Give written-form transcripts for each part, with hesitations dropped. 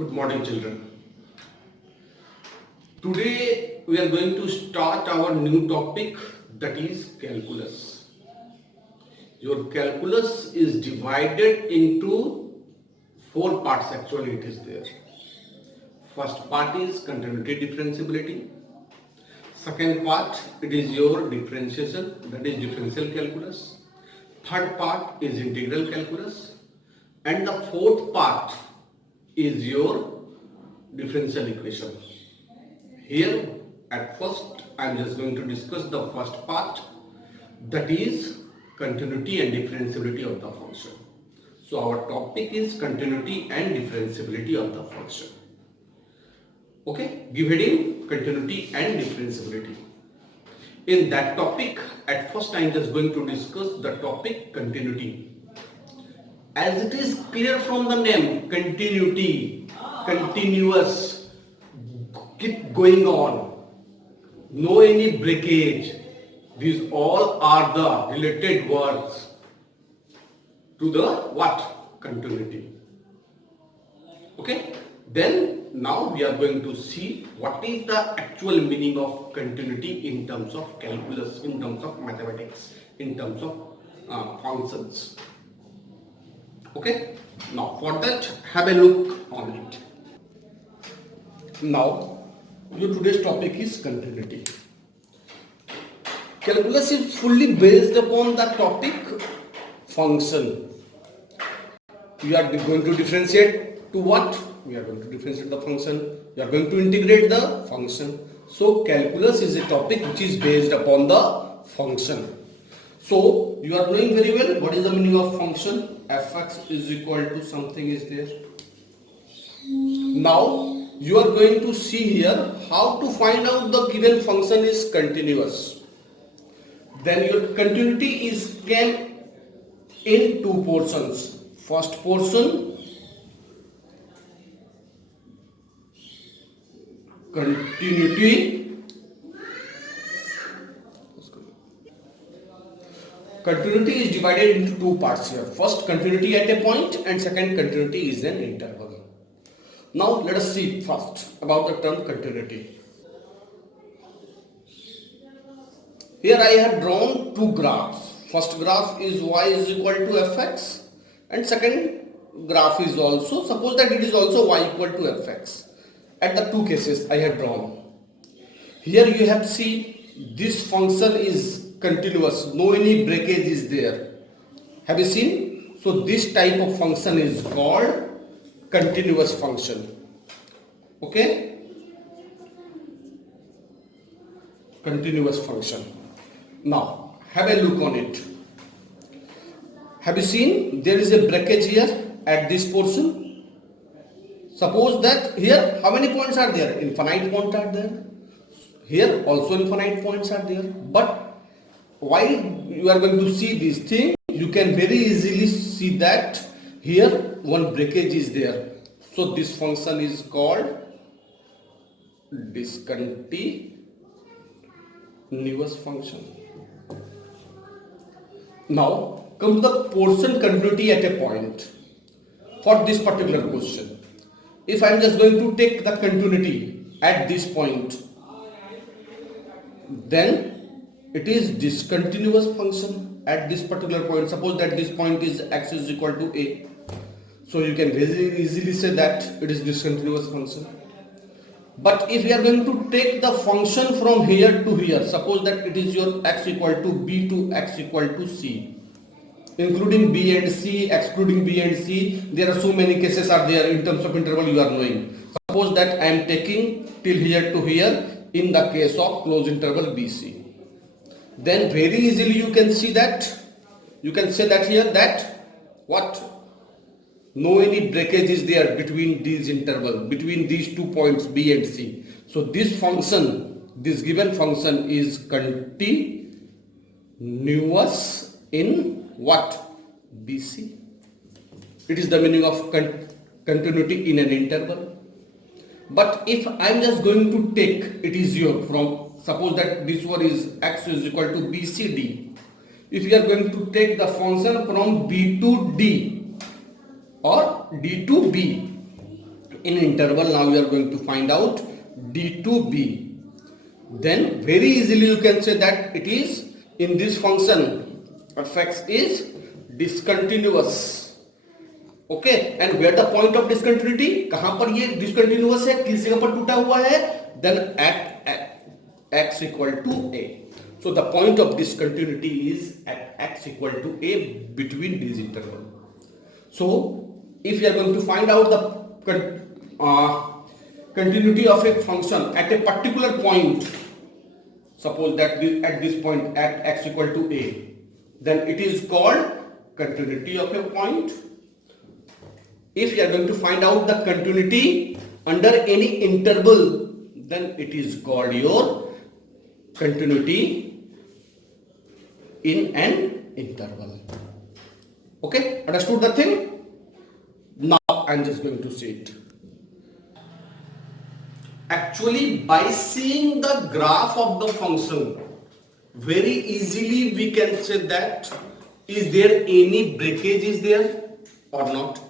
Good morning, children. Today we are going to start our new topic, that is calculus. Your calculus is divided into four parts. Actually, it is there. First part is continuity differentiability. Second part, it is your differentiation, that is differential calculus. Third part is integral calculus. And the fourth part is your differential equation. Here at first I am just going to discuss the first part, that is continuity and differentiability of the function. So our topic is continuity and differentiability of the function. Okay, give heading continuity and differentiability. In that topic, at first I am just going to discuss the topic continuity. As it is clear from the name, continuity, continuous, keep going on, no any breakage. These all are the related words to the what? Continuity. Okay, then now we are going to see what is the actual meaning of continuity in terms of calculus, in terms of mathematics, in terms of functions. Okay, now for that have a look on it. Now your today's topic is continuity. Calculus is fully based upon the topic function. We are going to differentiate to what? We are going to differentiate the function. We are going to integrate the function. So calculus is a topic which is based upon the function. So you are knowing very well what is the meaning of function. Fx is equal to something is there. Now you are going to see here how to find out the given function is continuous. Then your continuity is came in two portions. First portion, continuity. Continuity is divided into two parts here. First, continuity at a point, and second, continuity is an interval. Now let us see first about the term continuity. Here I have drawn two graphs. First graph is y is equal to fx, and second graph is also, suppose that it is also y equal to fx. At the two cases I have drawn. Here you have seen this function is continuous, no any breakage is there. Have you seen? So this type of function is called continuous function. Okay, continuous function. Now have a look on it. Have you seen there is a breakage here at this portion? Suppose that here how many points are there? Infinite points are there. Here also infinite points are there. But while you are going to see this thing, you can very easily see that here one breakage is there. So this function is called discontinuous function. Now comes the portion continuity at a point. For this particular question, if I am just going to take the continuity at this point, then it is discontinuous function at this particular point. Suppose that this point is x is equal to a. So you can very easily say that it is discontinuous function. But if we are going to take the function from here to here, suppose that it is your x equal to b to x equal to c, including b and c, excluding b and c, there are so many cases are there in terms of interval you are knowing. Suppose that I am taking till here to here in the case of closed interval bc. Then very easily you can see that, you can say that here that what? No any breakage is there between these interval, between these 2 points b and c. So this function, this given function is continuous in what? bc. It is the meaning of continuity in an interval. But if I am just going to take, it is your from, suppose that this one is x is equal to bcd. If you are going to take the function from b to d or d to b, in interval. Now we are going to find out d2b. Then very easily you can say that it is in this function fx is discontinuous. Okay, and where the point of discontinuity, कहां पर ये discontinuous है, किस जगह पर टूटा हुआ है, then at x equal to a. So the point of discontinuity is at x equal to a between these interval. So if you are going to find out the continuity of a function at a particular point, suppose that at this point at x equal to a, then it is called continuity of a point. If you are going to find out the continuity under any interval, then it is called your continuity in an interval. Okay, understood the thing? Now I am just going to say it. Actually, by seeing the graph of the function, very easily we can say that is there any breakage is there or not.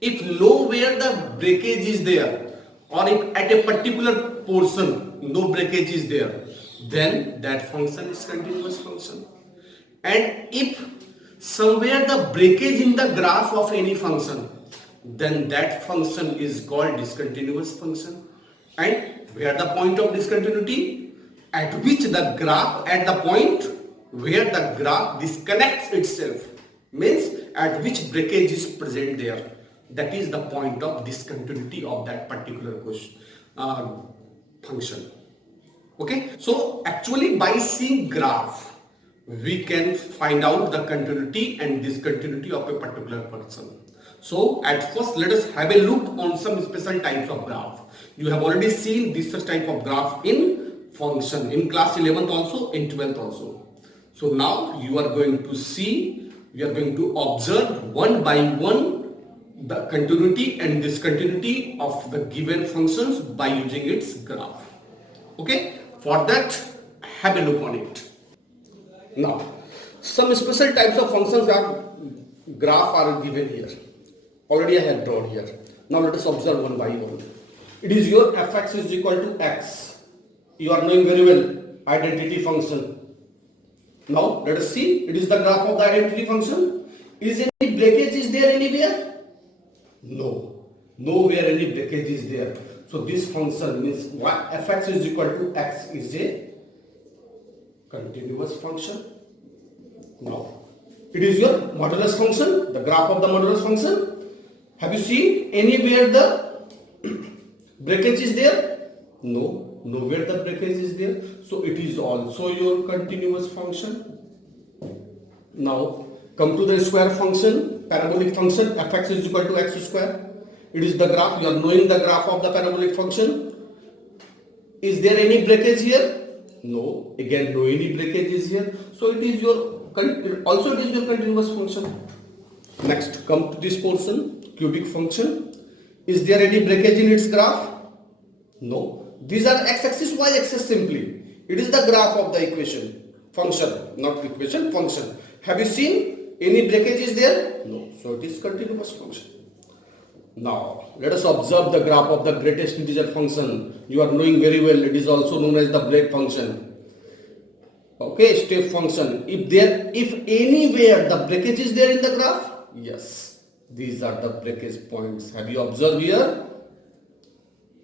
If nowhere the breakage is there, or if at a particular portion no breakage is there, then that function is continuous function. And if somewhere the breakage in the graph of any function, then that function is called discontinuous function. And where the point of discontinuity, at which the graph, at the point where the graph disconnects itself, means at which breakage is present there, that is the point of discontinuity of that particular function. Okay, so actually by seeing graph we can find out the continuity and discontinuity of a particular function. So at first let us have a look on some special types of graph. You have already seen this type of graph in function in class 11th also, in 12th also. So now you are going to see, we are going to observe one by one the continuity and discontinuity of the given functions by using its graph. Okay, for that have a look on it. Now some special types of functions are graph are given here. Already I have drawn here. Now let us observe one by one. It is your fx is equal to x. You are knowing very well identity function. Now let us see, it is the graph of the identity function. Is any breakage is there anywhere? No, nowhere any breakage is there. So this function means fx is equal to x is a continuous function. Now it is your modulus function, the graph of the modulus function. Have you seen anywhere the breakage is there? No, nowhere the breakage is there. So it is also your continuous function. Now come to the square function, parabolic function, fx is equal to x square. It is the graph, you are knowing the graph of the parabolic function. Is there any breakage here? No, again no any breakage is here. So it is your, also it is your continuous function. Next come to this portion, cubic function. Is there any breakage in its graph? No. These are x-axis, y-axis simply. It is the graph of the equation, function, not equation, function. Have you seen any breakage is there? No. So it is continuous function. Now let us observe the graph of the greatest integer function. You are knowing very well it is also known as the break function. Okay, step function. If anywhere the breakage is there in the graph, yes, these are the breakage points. Have you observed here?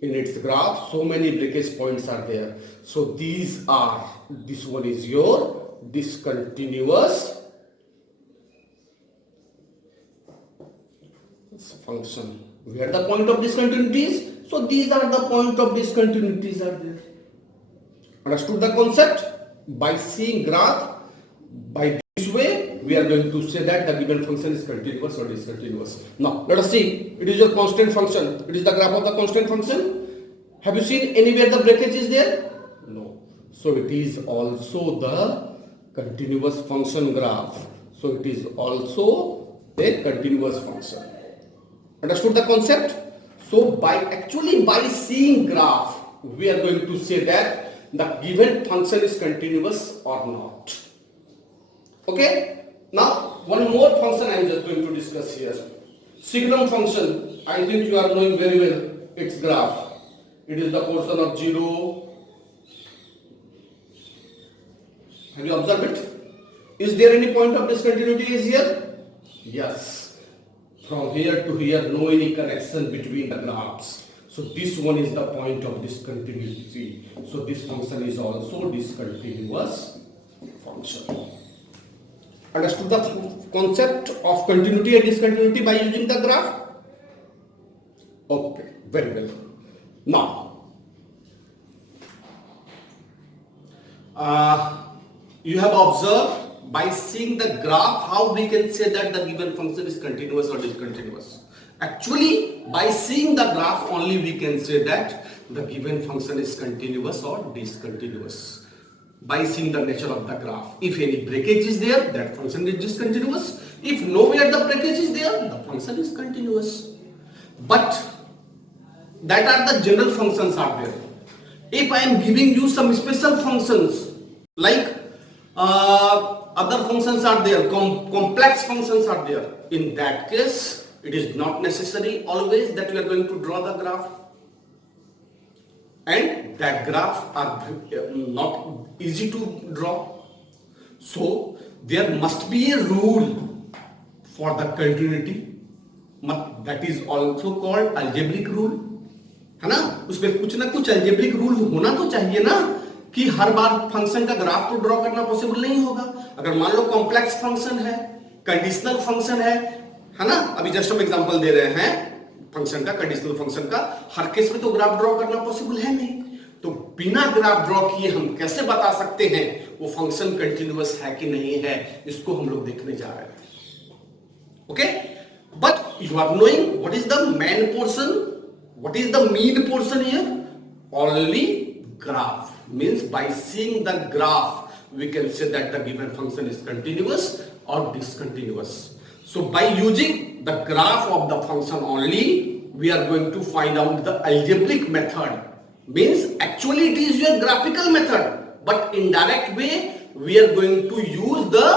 In its graph, so many breakage points are there. So this one is your discontinuous function. Where the point of discontinuity is? So these are the point of discontinuities are there. Understood the concept? By seeing graph, by this way, we are going to say that the given function is continuous or discontinuous. Now, let us see. It is your constant function. It is the graph of the constant function. Have you seen anywhere the breakage is there? No. So it is also the continuous function graph. So it is also a continuous function. Understood the concept? So by seeing graph, we are going to say that the given function is continuous or not. Okay? Now one more function I am just going to discuss here. Signum function. I think you are knowing very well. its graph. It is the portion of 0. Have you observed it? Is there any point of discontinuity is here? Yes. From here to here, no any connection between the graphs. So this one is the point of discontinuity. So this function is also discontinuous function. Understood the concept of continuity and discontinuity by using the graph? Okay, very well. Now, you have observed by seeing the graph how we can say that the given function is continuous or discontinuous. Actually, by seeing the graph only we can say that the given function is continuous or discontinuous. By seeing the nature of the graph. If any breakage is there, that function is discontinuous. If nowhere the breakage is there, the function is continuous. But that are the general functions are there. If I am giving you some special functions like other functions are there, complex functions are there. In that case, it is not necessary always that we are going to draw the graph. And that graph are not easy to draw. So there must be a rule for the continuity. That is also called algebraic rule. है ना? उसमें कुछ ना कुछ algebraic rule होना तो चाहिए ना कि हर बार फंक्शन का ग्राफ तो ड्रॉ करना पॉसिबल नहीं होगा. अगर मान लो कॉम्प्लेक्स फंक्शन है, कंडीशनल फंक्शन है ना? अभी जस्ट हम एग्जांपल दे रहे हैं फंक्शन का, कंडीशनल फंक्शन का. हर केस में तो ग्राफ ड्रॉ करना पॉसिबल है नहीं. तो बिना ग्राफ ड्रॉ किए हम कैसे बता सकते हैं वो फंक्शन कंटिन्यूअस है कि नहीं है? इसको हम लोग देखने जा रहे हैं. Okay, but you are knowing what is the main portion, what is the mean portion here? Only graph. Means by seeing the graph we can say that the given function is continuous और discontinuous. So by using the graph of the function only, we are going to find out the algebraic method. Means actually it is your graphical method, but in direct way we are going to use the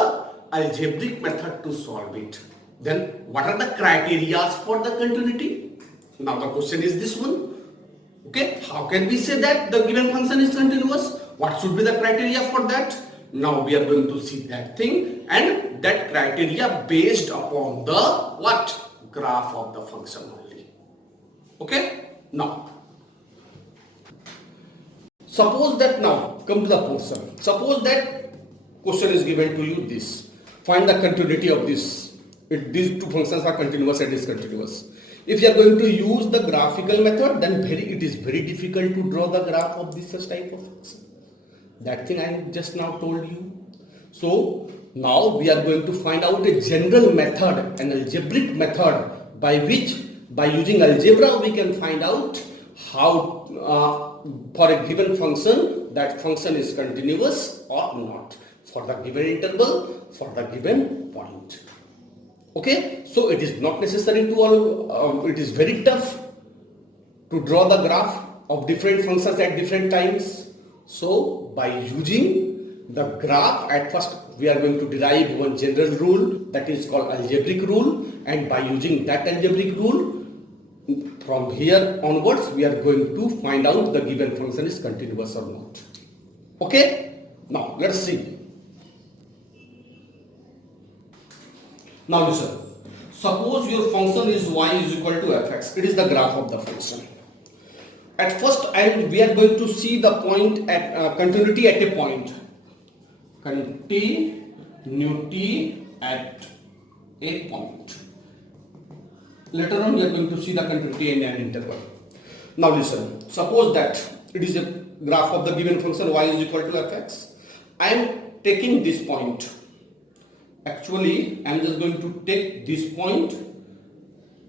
algebraic method to solve it. Then what are the criteria for the continuity? Now the question is this one. Okay, how can we say that the given function is continuous? What should be the criteria for that? Now we are going to see that thing, and that criteria based upon the what? Graph of the function only. Okay? Now, suppose that now come to the portion. Suppose that question is given to you this. Find the continuity of this. These two functions are continuous and discontinuous. If you are going to use the graphical method, then it is very difficult to draw the graph of this such type of function. That thing I just now told you. So now we are going to find out a general method, an algebraic method by which by using algebra we can find out how for a given function that function is continuous or not for the given interval, for the given point. Okay, so it is not necessary to all, it is very tough to draw the graph of different functions at different times. So by using the graph, at first we are going to derive one general rule that is called algebraic rule, and by using that algebraic rule, from here onwards we are going to find out the given function is continuous or not. Okay, now let's see. Now listen, suppose your function is y is equal to fx. It is the graph of the function. At first, we are going to see the point at continuity at a point. Continuity at a point. Later on, we are going to see the continuity in an interval. Now listen. Suppose that it is a graph of the given function y is equal to fx. I am taking this point. Actually, I am just going to take this point.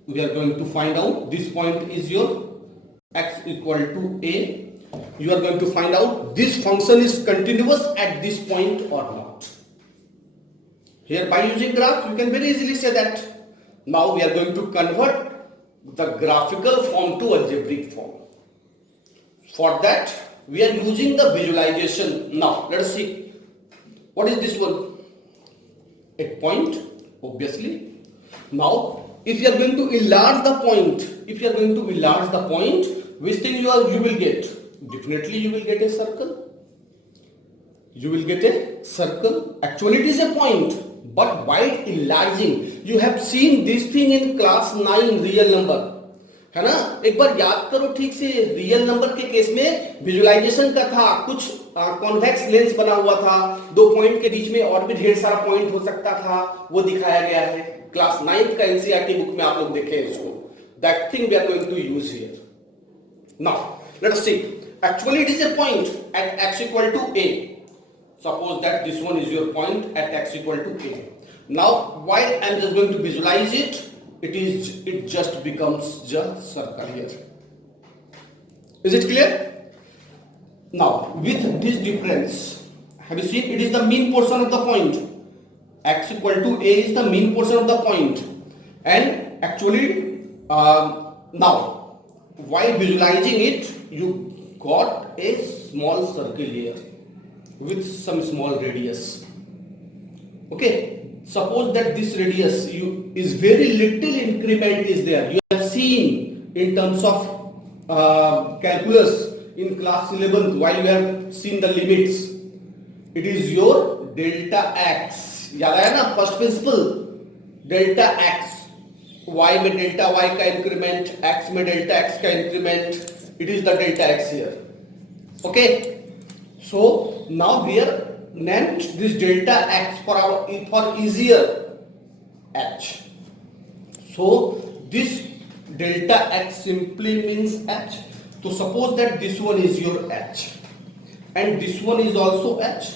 We are going to find out this point is your x equal to a. You are going to find out this function is continuous at this point or not. Here by using graph you can very easily say that. Now we are going to convert the graphical form to algebraic form. For that we are using the visualization. Now let us see. What is this one? A point, obviously. Now if you are going to enlarge the point, which thing you will get? Definitely you will get a circle. Actually it is a point, but while enlarging, you have seen this thing in class 9 real number, है ना? एक बार याद करो ठीक से, real number के case में visualisation का था, कुछ कॉन्वेक्स लेंस बना हुआ था, दो पॉइंट के बीच में और भी ढेर सारा पॉइंट हो सकता था, वो दिखाया गया है। क्लास 9 का एनसीईआरटी बुक में आप लोग देखें इसको। That thing we are going to use here. Now let us see, actually it is a point at x equal to a. Suppose that this one is your point at x equal to a. Now while I am just going to visualize it, it just becomes just circle here. Is it clear? Now with this difference, have you seen, it is the mean portion of the point. X equal to a is the mean portion of the point, and actually now while visualizing it, you got a small circle here with some small radius. Okay, suppose that this radius is very little increment is there. You have seen in terms of calculus in class 11 while you have seen the limits, it is your delta x. याद आया ना first principle, delta x, y में delta y का increment, x में delta x का increment, it is the delta x here. Okay, so now we are named this delta x for easier h. So this delta x simply means h. So suppose that this one is your h and this one is also h.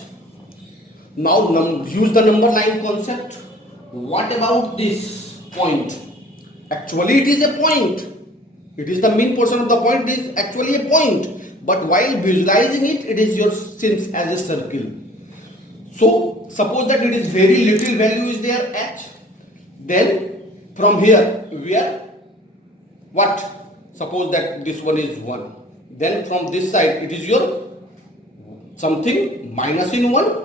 Now use the number line concept. What about this point? Actually it is a point. It is the mean portion of the point, is actually a point. But while visualizing it, it is your since as a circle. So suppose that it is very little value is there h. Then from here we are what? Suppose that this one is 1. Then from this side it is your something minus in 1,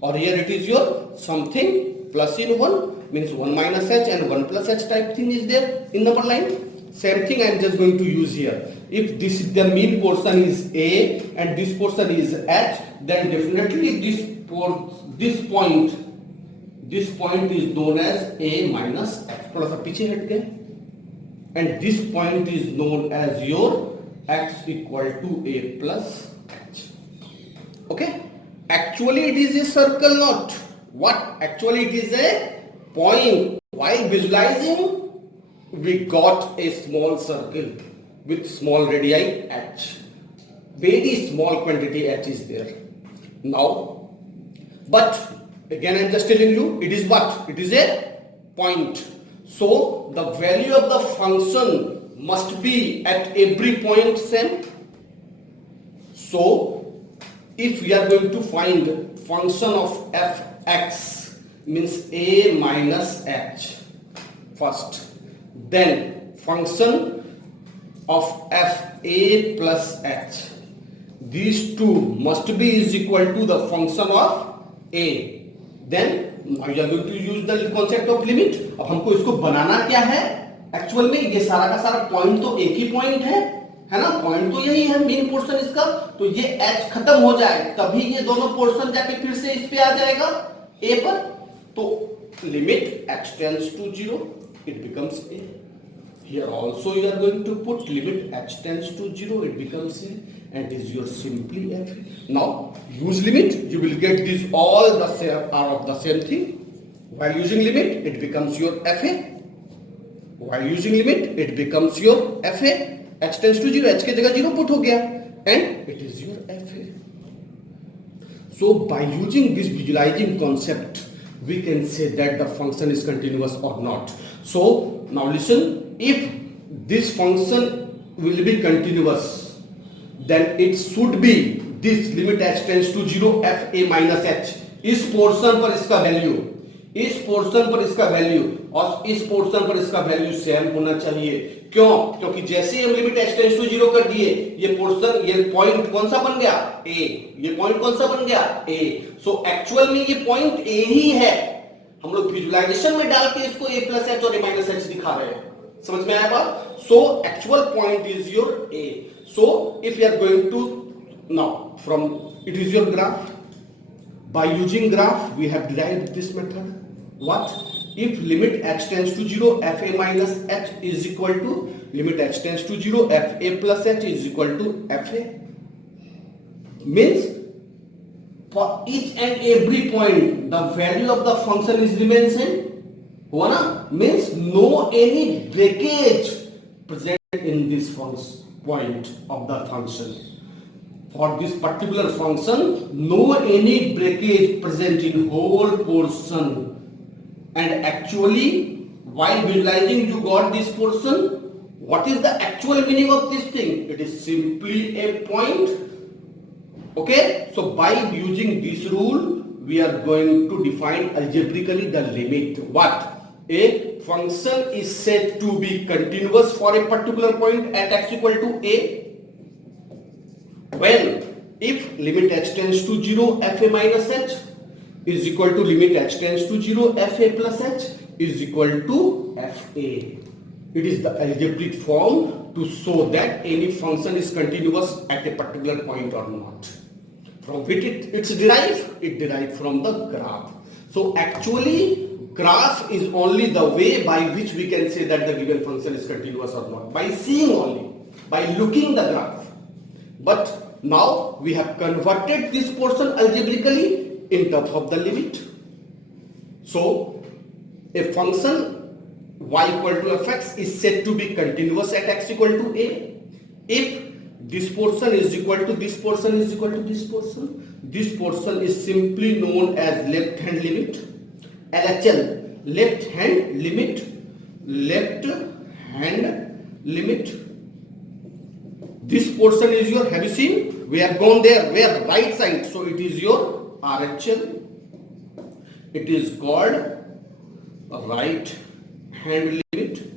or here it is your something plus in 1, means 1 minus h and 1 plus h type thing is there in number line. Same thing I am just going to use here. If this the mean portion is a and this portion is h, then definitely this point is known as a minus x. थोड़ा सा पीछे हट गए, and this point is known as your x equal to a plus h. Okay, actually it is a circle, not what? Actually it is a point. While visualizing, we got a small circle with small radii h. Very small quantity h is there. Now, but again I am just telling you, it is what? It is a point. So the value of the function must be at every point same. So if we are going to find function of fx, means a minus h first, then function of fa plus h, these two must be is equal to the function of a. Then now you are going to use the concept of limit. अब हमको इसको बनाना क्या है? Actual में ये सारा का सारा पॉइंट तो एक ही पॉइंट है ना? पॉइंट तो यही है, मेन पोर्शन इसका, तो ये h खत्म हो जाए तभी ये दोनों पोर्शन जाके फिर से इस पे आ जाएगा a पर। तो limit h tends to 0, it becomes a. Here also you are going to put limit h tends to 0, it becomes a, and is your simply f. Now use limit, you will get this all the same are of the same thing. While using limit, it becomes your fa. While using limit, it becomes your fa. H tends to 0, h के जगह 0 put हो गया, and it is your fa. So by using this visualizing concept, we can say that the function is continuous or not. So now listen, if this function will be continuous, then it should be this limit h tends to 0 f a minus h. इस portion पर इसका value, इस portion पर इसका value और इस portion पर इसका वैल्यू सेम होना चाहिए। क्यों? क्योंकि जैसे हम लिमिट h टेंड्स टू 0 कर दिए, ये पोर्शन, ये पॉइंट कौन सा बन गया? a। ये पॉइंट कौन सा बन गया? a। सो एक्चुअल में ये पॉइंट a ही है। हम लोग विजुलाइजेशन में डाल के इसको a प्लस एच और a माइनस एच दिखा रहे हैं, समझ में आया बात? So actual point is your a. So if you are going to now from it is your graph. By using graph, we have derived this method. What? If limit h tends to 0, fa minus h is equal to limit h tends to 0, fa plus h is equal to fa. Means for each and every point, the value of the function is remains same. हुआ ना? Means no any breakage present in this point of the function. For this particular function, no any breakage present in whole portion, and actually while visualizing you got this portion. What is the actual meaning of this thing? It is simply a point. Okay, so by using this rule we are going to define algebraically the limit. What? A function is said to be continuous for a particular point at x equal to a when if limit h tends to 0, fa minus h is equal to limit h tends to 0, fa plus h is equal to fa. It is the algebraic form to show that any function is continuous at a particular point or not. From which it's derived? It derived from the graph. So actually graph is only the way by which we can say that the given function is continuous or not. By seeing only, by looking the graph. But now we have converted this portion algebraically in terms of the limit. So a function y equal to fx is said to be continuous at x equal to a if this portion is equal to this portion is equal to this portion. This portion is simply known as left hand limit. LHL, left hand limit. Left hand limit. This portion is your, have you seen? We have gone there, where? Right side. So it is your RHL. It is called a right hand limit.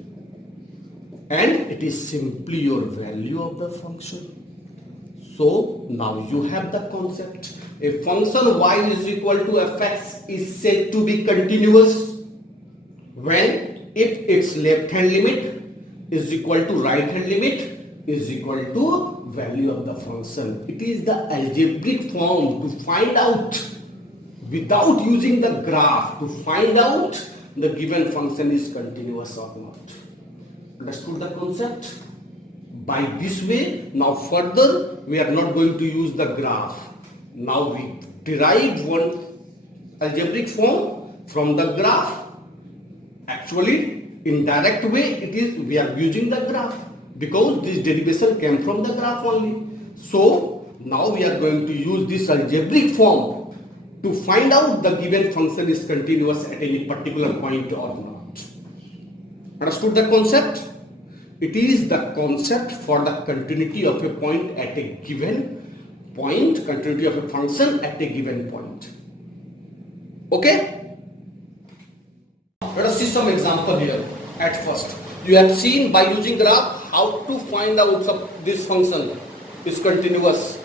And it is simply your value of the function. So now you have the concept. A function y is equal to fx is said to be continuous when if its left hand limit is equal to right hand limit is equal to value of the function. It is the algebraic form to find out without using the graph to find out the given function is continuous or not. Understood the concept? By this way, now further we are not going to use the graph. Now we derive one algebraic form from the graph. Actually, in direct way, it is we are using the graph. Because this derivation came from the graph only. So now we are going to use this algebraic form to find out the given function is continuous at any particular point or not. Understood the concept? It is the concept for the continuity of a point at a given point, continuity of a function at a given point. Okay? Let us see some example here at first. You have seen by using graph how to find out this function is continuous.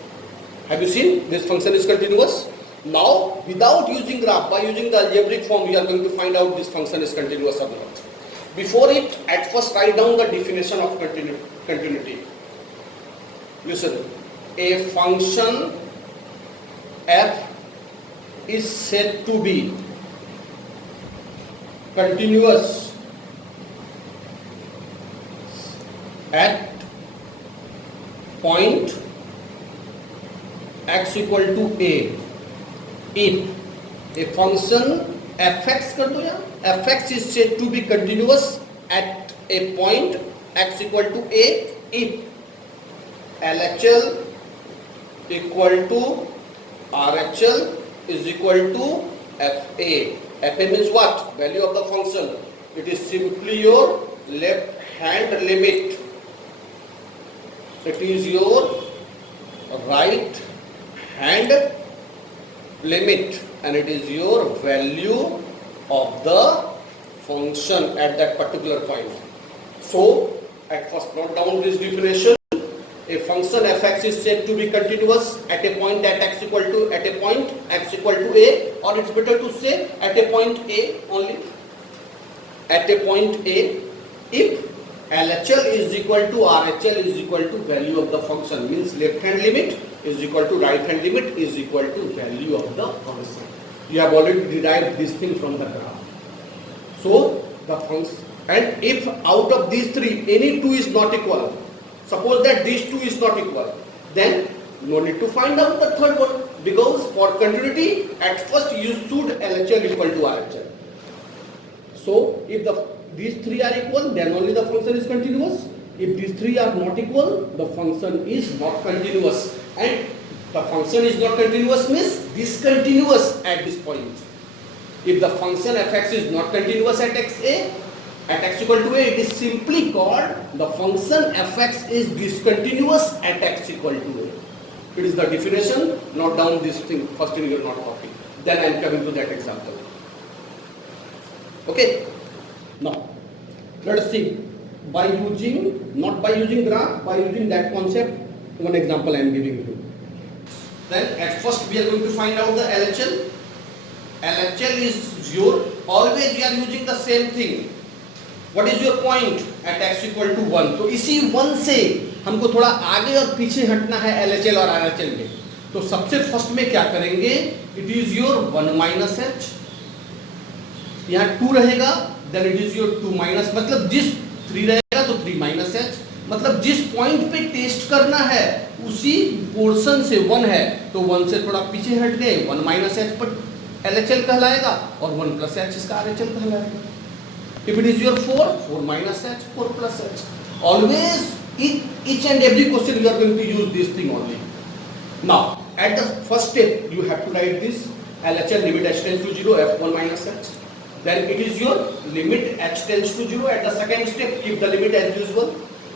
Have you seen this function is continuous? Now without using graph, by using the algebraic form, we are going to find out this function is continuous or not. Before it, at first write down the definition of continuity. Listen, a function f is said to be continuous at point x equal to a if a function fx कर दो यार, fx is said to be continuous at a point x equal to a if LHL equal to RHL is equal to FA. FA means what? Value of the function. It is simply your left hand limit. It is your right hand limit and it is your value of the function at that particular point. So at first note down this definition. A function function fx is said to be continuous at a point at x equal to a, or it's better to say at a point a only. At a point a, if LHL is equal to RHL is equal to value of the function, means left hand limit is equal to right hand limit is equal to value of the function. You have already derived this thing from the graph. So the function, and if out of these three any two is not equal, suppose that these two is not equal, then no need to find out the third one, because for continuity at first you should LHL equal to RHL. So if these three are equal, then only the function is continuous. If these three are not equal, the function is not continuous. And the function is not continuous means discontinuous at this point. If the function fx is not continuous at x equal to a, it is simply called the function fx is discontinuous at x equal to a. It is the definition. Note down this thing first in your note copy. Then I am coming to that example. Okay. Now let us see, by using, not by using graph, by using that concept, one example I am giving you. Then at first we are going to find out the LHL. LHL is your, always we are using the same thing. What is your point at x equal to 1? तो इसी 1 से हमको थोड़ा आगे और पीछे हटना है LHL और RHL में. तो सबसे फर्स्ट में क्या करेंगे? It is your 1 minus h. यहाँ 2 रहेगा, then it is your 2 minus, मतलब जिस 3 रहेगा तो 3 minus h, मतलब जिस पॉइंट पे टेस्ट करना है उसी पोर्शन से 1 है, तो 1 से थोड़ा पीछे हट गए, 1 minus h पर LHL कहलाएगा और 1 plus h इसका RHL कहलाएगा. If it is your 4 minus h, 4 plus h. Always in each and every question you are going to use this thing only. Now at the first step you have to write this LHL limit h tends to 0 f1 minus h. Then it is your limit h tends to 0. At the second step, keep the limit as usual.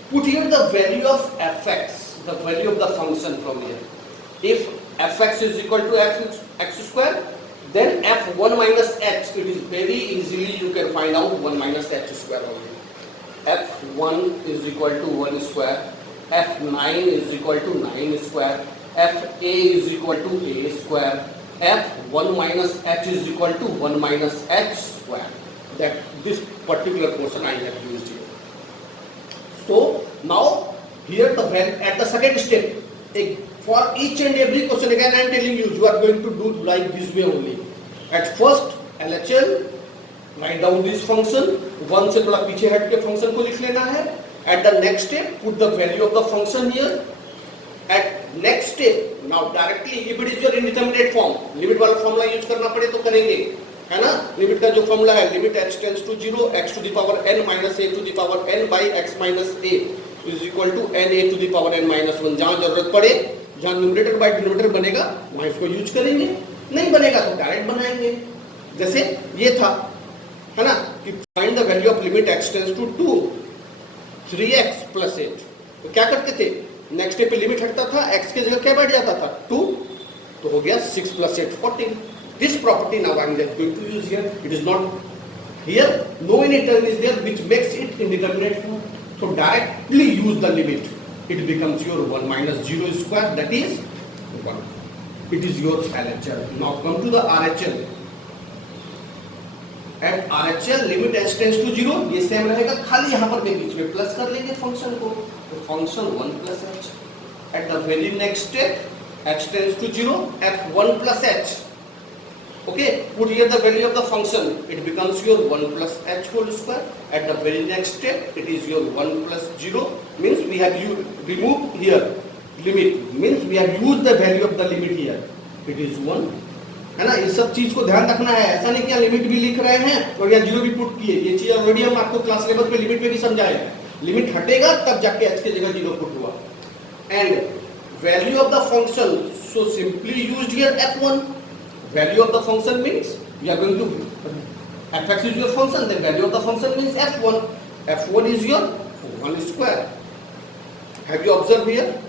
Put here the value of fx, the value of the function from here. If fx is equal to x square, then f1 minus h, it is very easily you can find out 1 minus h square only. f1 is equal to 1 square, f9 is equal to 9 square, fa is equal to a square, f1 minus h is equal to 1 minus h square. That this particular portion I have used here. So now here the value at the second step, for each and every question again I am telling you, you are going to do like this way only. At first LHL, write down this function, 1 से थोड़ा पीछे हट के function को लिख लेना है. At the next step, put the value of the function here. At next step, now directly if it is your indeterminate form, limit वाला formula use करना पड़े तो करेंगे, है ना? लिमिट का जो फॉर्मूला है, limit h tends to 0 x to the power n minus a to the power n by x minus a is equal to n a to the power n minus 1. जहाँ जरूरत पड़े, जहाँ numerator by denominator बनेगा वहाँ इसको use करेंगे, नहीं बनेगा तो डायरेक्ट बनाएंगे. जैसे ये था, है ना, कि find the value of limit x tends to 2 3x plus 8. तो क्या करते थे, नेक्स्ट स्टेप पे लिमिट हटता था, x की जगह क्या बैठ जाता था 2, तो हो गया 6 plus 8 14. This property now I am just going to use here. It is not here, no any term is there which makes it indeterminate form. So directly use the limit. It becomes your 1 minus 0 square, that is 1. It is your LHL. Now come to the RHL. At RHL limit h tends to 0, ये same रहेगा, खाली यहाँ पर बीच में plus कर लेंगे function को, तो function 1 plus h. At the very next step, h tends to 0, f1 plus h. Okay, put here the value of the function, it becomes your 1 plus h whole square. At the very next step, it is your 1 plus 0, means we have removed here limit, means we have used the value of the limit here. It is 1, है ना? इस सब चीज को ध्यान रखना है, ऐसा नहीं कि लिमिट भी लिख रहे हैं और यहाँ 0 भी पुट किए. ये चीज ऑलरेडी हम आपको क्लास लेवल पे लिमिट पे भी समझाए. लिमिट हटेगा तब जाके h की जगह 0 पुट हुआ. And value of the function, so simply used here f1. Value of the function means we are going to, fx is your function, then value of the function means f1. f1 is your 1 square. Have you observed here?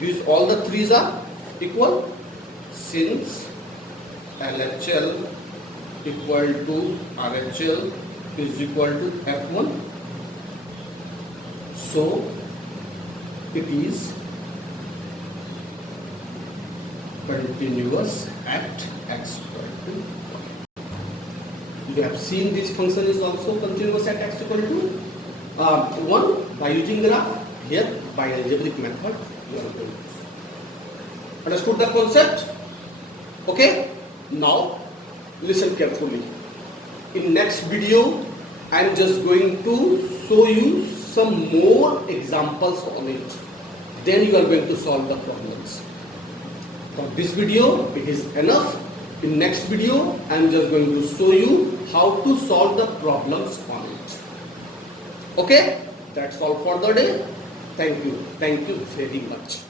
These all the threes are equal. Since LHL equal to RHL is equal to f1, so it is continuous at x equal to 1. You have seen this function is also continuous at x equal to 1 by using graph. Here by algebraic method you are going to. Understood the concept? Okay. Now listen carefully. In next video I am just going to show you some more examples on it. Then you are going to solve the problems. For this video it is enough. In next video I am just going to show you how to solve the problems on it. Okay, that's all for the day. Thank you very much.